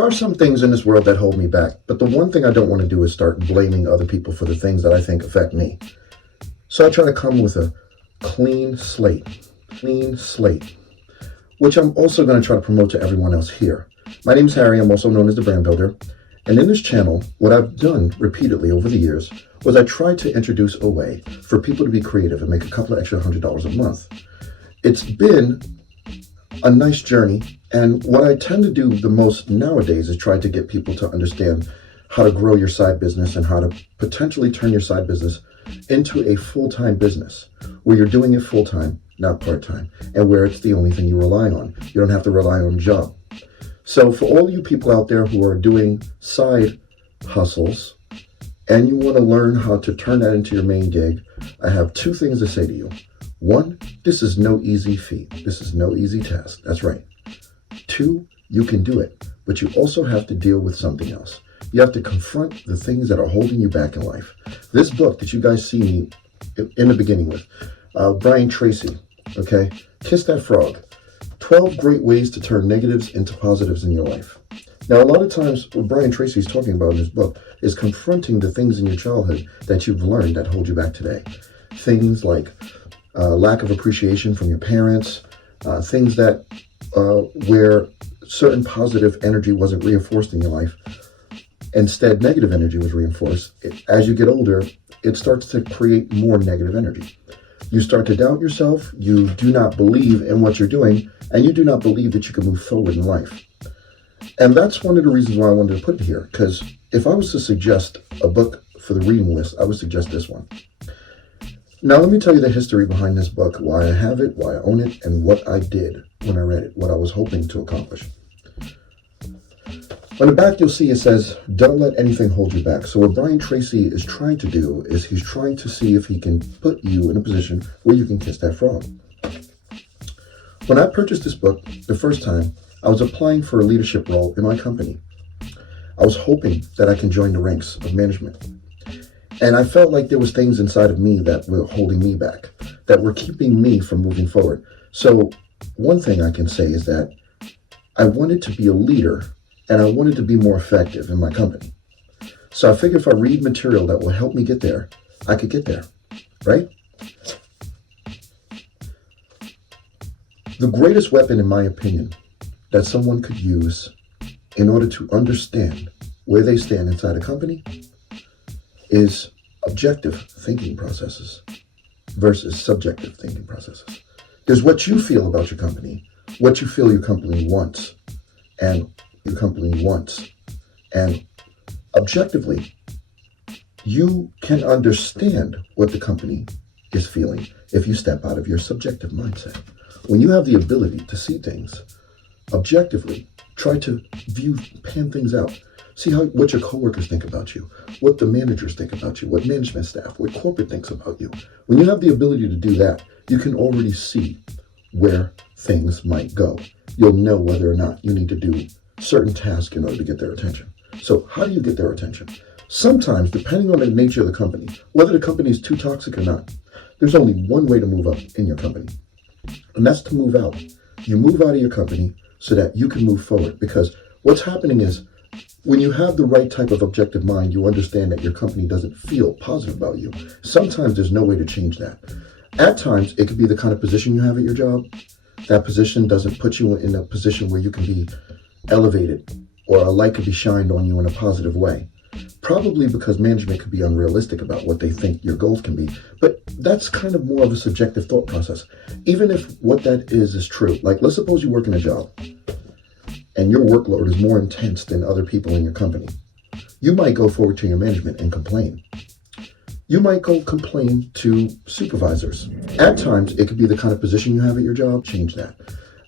There are some things in this world that hold me back, but the one thing I don't want to do is start blaming other people for the things that I think affect me. So I try to come with a clean slate, which I'm also going to try to promote to everyone else here. My name is Harry. I'm also known as the Brand Builder. And in this channel, what I've done repeatedly over the years was I tried to introduce a way for people to be creative and make a couple of extra $100 a month. It's been a nice journey. And what I tend to do the most nowadays is try to get people to understand how to grow your side business and how to potentially turn your side business into a full-time business where you're doing it full-time, not part-time, and where it's the only thing you rely on. You don't have to rely on a job. So for all you people out there who are doing side hustles and you want to learn how to turn that into your main gig, I have two things to say to you. One, this is no easy feat. This is no easy task. That's right. Two, you can do it, but you also have to deal with something else. You have to confront the things that are holding you back in life. This book that you guys see me in the beginning with, Tracy, okay? Kiss That Frog. 12 great ways to turn negatives into positives in your life. Now, a lot of times what Brian Tracy is talking about in his book is confronting the things in your childhood that you've learned that hold you back today. Things like lack of appreciation from your parents, things that where certain positive energy wasn't reinforced in your life. Instead, negative energy was reinforced. As you get older, it starts to create more negative energy. You start to doubt yourself, you do not believe in what you're doing, and you do not believe that you can move forward in life. And that's one of the reasons why I wanted to put it here, because if I was to suggest a book for the reading list, I would suggest this one. Now, let me tell you the history behind this book, why I have it, why I own it, and what I did when I read it, what I was hoping to accomplish. On the back, you'll see it says, don't let anything hold you back. So what Brian Tracy is trying to do is he's trying to see if he can put you in a position where you can kiss that frog. When I purchased this book the first time, I was applying for a leadership role in my company. I was hoping that I can join the ranks of management. And I felt like there was things inside of me that were holding me back, that were keeping me from moving forward. So one thing I can say is that I wanted to be a leader and I wanted to be more effective in my company. So I figured if I read material that will help me get there, I could get there, right? The greatest weapon, in my opinion, that someone could use in order to understand where they stand inside a company is objective thinking processes versus subjective thinking processes. There's what you feel about your company, what you feel your company wants, and your company wants. And objectively, you can understand what the company is feeling if you step out of your subjective mindset. When you have the ability to see things objectively, try to pan things out. See what your coworkers think about you, what the managers think about you, what management staff, what corporate thinks about you. When you have the ability to do that, you can already see where things might go. You'll know whether or not you need to do certain tasks in order to get their attention. So how do you get their attention? Sometimes, depending on the nature of the company, whether the company is too toxic or not, there's only one way to move up in your company, and that's to move out. You move out of your company so that you can move forward, because what's happening is when you have the right type of objective mind, you understand that your company doesn't feel positive about you. Sometimes there's no way to change that. At times, it could be the kind of position you have at your job. That position doesn't put you in a position where you can be elevated or a light could be shined on you in a positive way. Probably because management could be unrealistic about what they think your goals can be. But that's kind of more of a subjective thought process. Even if what that is true. Like, let's suppose you work in a job and your workload is more intense than other people in your company. You might go forward to your management and complain. You might go complain to supervisors. At times, it could be the kind of position you have at your job. Change that.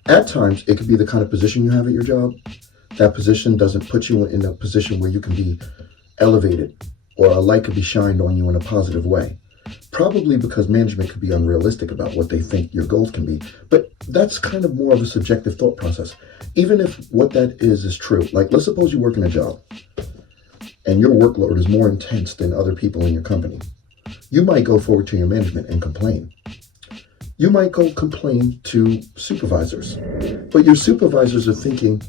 At times, it could be the kind of position you have at your job. That position doesn't put you in a position where you can be elevated or a light could be shined on you in a positive way. Probably because management could be unrealistic about what they think your goals can be. But that's kind of more of a subjective thought process. Even if what that is true. Like, let's suppose you work in a job and your workload is more intense than other people in your company. You might go forward to your management and complain. You might go complain to supervisors, but your supervisors are thinking,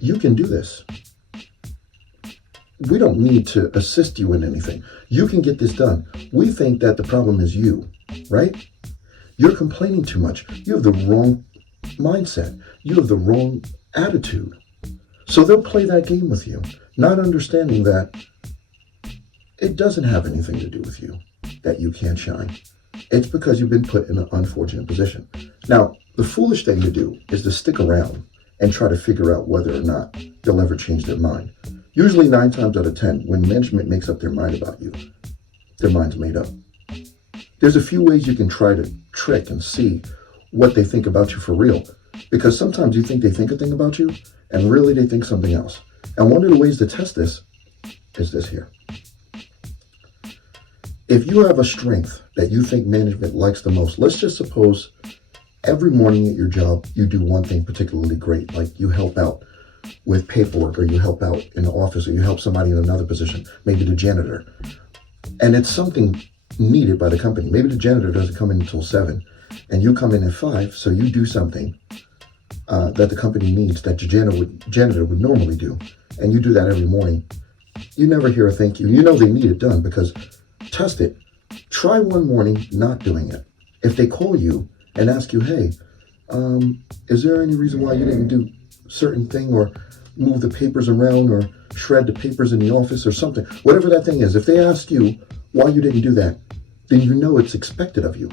you can do this. we don't need to assist you in anything. You can get this done. We think that the problem is you, right? You're complaining too much. You have the wrong mindset. You have the wrong attitude. So they'll play that game with you, not understanding that it doesn't have anything to do with you, that you can't shine. It's because you've been put in an unfortunate position. Now, the foolish thing to do is to stick around and try to figure out whether or not they'll ever change their mind. Usually 9 times out of 10, when management makes up their mind about you, their mind's made up. There's a few ways you can try to trick and see what they think about you for real. Because sometimes you think they think a thing about you, and really they think something else. And one of the ways to test this is this here. If you have a strength that you think management likes the most, let's just suppose every morning at your job, you do one thing particularly great, like you help out with paperwork, or you help out in the office, or you help somebody in another position, maybe the janitor. And it's something needed by the company. Maybe the janitor doesn't come in until 7, and you come in at 5, so you do something that the company needs that the janitor would normally do, and you do that every morning. You never hear a thank you. You know they need it done because test it. Try one morning not doing it. If they call you and ask you, hey, is there any reason why you didn't do certain thing, or move the papers around, or shred the papers in the office or something, whatever that thing is, if they ask you why you didn't do that, then you know it's expected of you.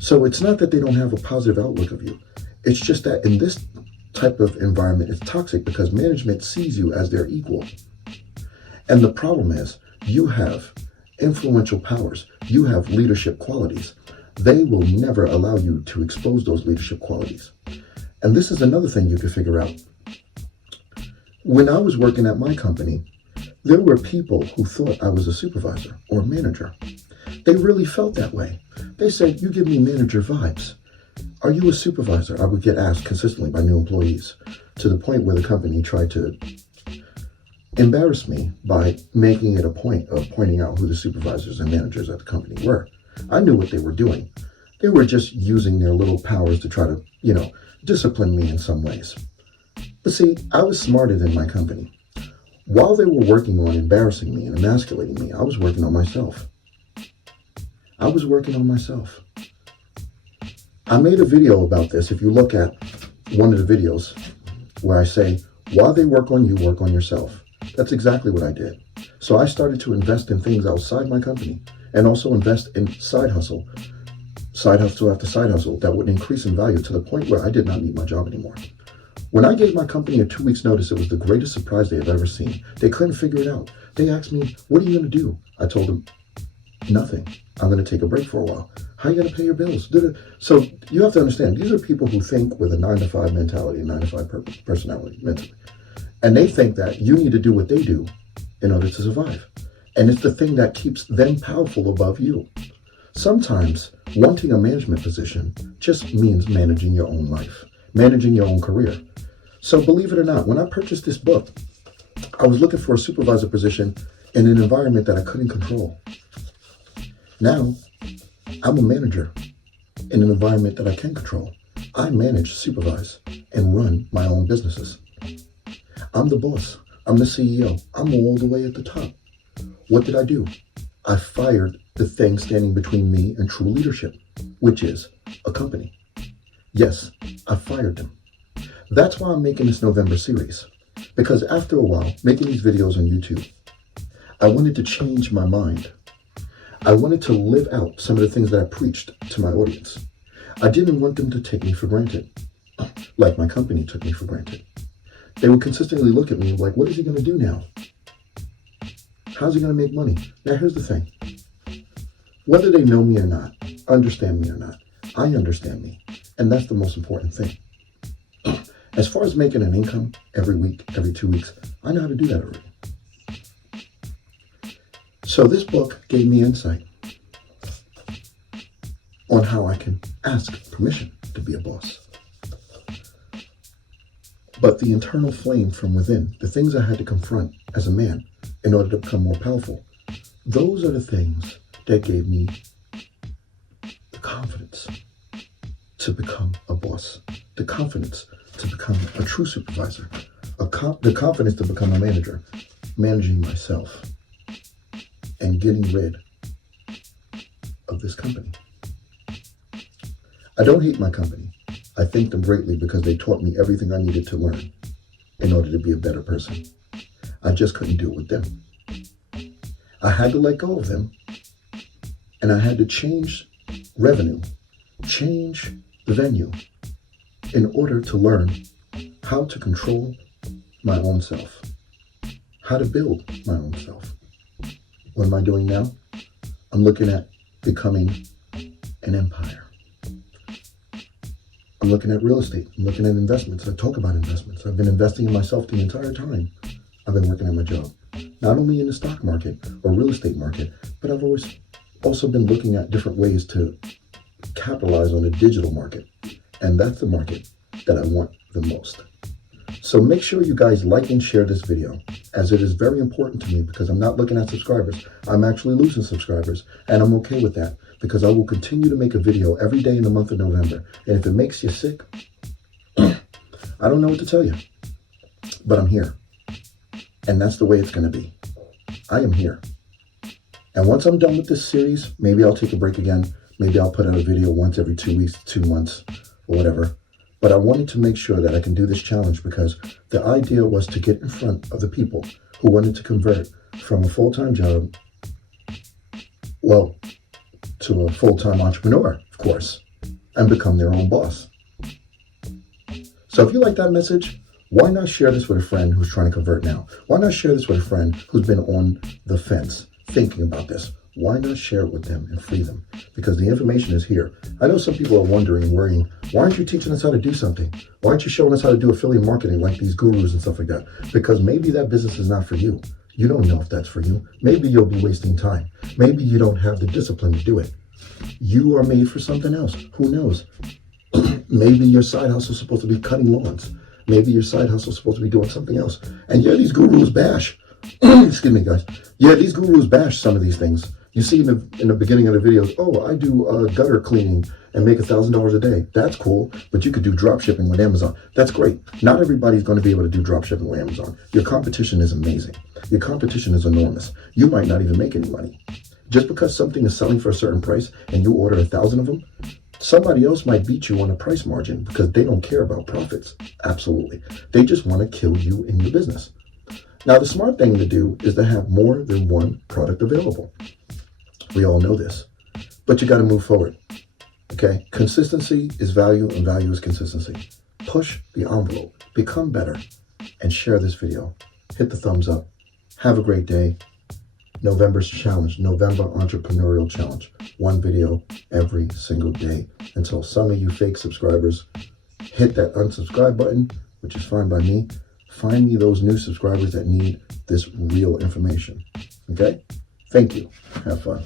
So it's not that they don't have a positive outlook of you. It's just that in this type of environment, it's toxic because management sees you as their equal. And the problem is you have influential powers. You have leadership qualities. They will never allow you to expose those leadership qualities. And this is another thing you can figure out. When I was working at my company, there were people who thought I was a supervisor or a manager. They really felt that way. They said, you give me manager vibes. Are you a supervisor? I would get asked consistently by new employees, to the point where the company tried to embarrass me by making it a point of pointing out who the supervisors and managers at the company were. I knew what they were doing. They were just using their little powers to try to, discipline me in some ways. But see, I was smarter than my company. While they were working on embarrassing me and emasculating me, I was working on myself. I made a video about this. If you look at one of the videos where I say, while they work on you, work on yourself. That's exactly what I did. So I started to invest in things outside my company, and also invest in side hustle after side hustle that would increase in value to the point where I did not need my job anymore. When I gave my company a 2 weeks notice, it was the greatest surprise they have ever seen. They couldn't figure it out. They asked me, what are you going to do? I told them, nothing. I'm going to take a break for a while. How are you going to pay your bills? So you have to understand, these are people who think with a 9-to-5 mentality, a 9-to-5 personality mentally. And they think that you need to do what they do in order to survive. And it's the thing that keeps them powerful above you. Sometimes wanting a management position just means managing your own life, managing your own career. So believe it or not, when I purchased this book, I was looking for a supervisor position in an environment that I couldn't control. Now, I'm a manager in an environment that I can control. I manage, supervise, and run my own businesses. I'm the boss. I'm the CEO. I'm all the way at the top. What did I do? I fired the thing standing between me and true leadership, which is a company. Yes, I fired them. That's why I'm making this November series. Because after a while, making these videos on YouTube, I wanted to change my mind. I wanted to live out some of the things that I preached to my audience. I didn't want them to take me for granted, like my company took me for granted. They would consistently look at me like, what is he going to do now? How's he going to make money? Now, here's the thing. Whether they know me or not, understand me or not, I understand me. And that's the most important thing. As far as making an income every week, every 2 weeks, I know how to do that already. So this book gave me insight on how I can ask permission to be a boss. But the internal flame from within, the things I had to confront as a man in order to become more powerful, those are the things that gave me the confidence to become a boss, the confidence to become a true supervisor, the confidence to become a manager. managing myself and getting rid of this company. I don't hate my company. I thank them greatly because they taught me everything I needed to learn in order to be a better person. I just couldn't do it with them. I had to let go of them, and I had to change revenue, change the venue in order to learn how to control my own self, how to build my own self. What am I doing now? I'm looking at becoming an empire. I'm looking at real estate. I'm looking at investments. I talk about investments. I've been investing in myself the entire time I've been working at my job. Not only in the stock market or real estate market, but I've always also been looking at different ways to capitalize on the digital market. And that's the market that I want the most. So make sure you guys like and share this video, as it is very important to me because I'm not looking at subscribers. I'm actually losing subscribers, and I'm okay with that because I will continue to make a video every day in the month of November. And if it makes you sick, I don't know what to tell you, but I'm here. And that's the way it's going to be. I am here. And once I'm done with this series, maybe I'll take a break again. Maybe I'll put out a video once every 2 weeks, 2 months, or whatever. But I wanted to make sure that I can do this challenge because the idea was to get in front of the people who wanted to convert from a full-time job, well, to a full-time entrepreneur, of course, and become their own boss. So if you like that message, why not share this with a friend who's trying to convert now? Why not share this with a friend who's been on the fence thinking about this? Why not share it with them and free them? Because the information is here. I know some people are wondering and worrying, why aren't you teaching us how to do something? Why aren't you showing us how to do affiliate marketing like these gurus and stuff like that? Because maybe that business is not for you. You don't know if that's for you. Maybe you'll be wasting time. Maybe you don't have the discipline to do it. You are made for something else. Who knows? Maybe your side hustle is supposed to be cutting lawns. Maybe your side hustle is supposed to be doing something else. And yeah, these gurus bash. Excuse me, guys. Yeah, these gurus bash some of these things. You see in the beginning of the videos, oh, I do gutter cleaning and make $1,000 a day. That's cool, but you could do drop shipping with Amazon. That's great. Not everybody's going to be able to do drop shipping with Amazon. Your competition is amazing. Your competition is enormous. You might not even make any money. Just because something is selling for a certain price and you order 1,000 of them, somebody else might beat you on a price margin because they don't care about profits. Absolutely. They just want to kill you in your business. Now, the smart thing to do is to have more than one product available. We all know this, but you got to move forward. Okay. Consistency is value and value is consistency. Push the envelope, become better, and share this video. Hit the thumbs up. Have a great day. November's challenge, November Entrepreneurial Challenge. One video every single day until some of you fake subscribers hit that unsubscribe button, which is fine by me. Find me those new subscribers that need this real information. Okay? Thank you. Have fun.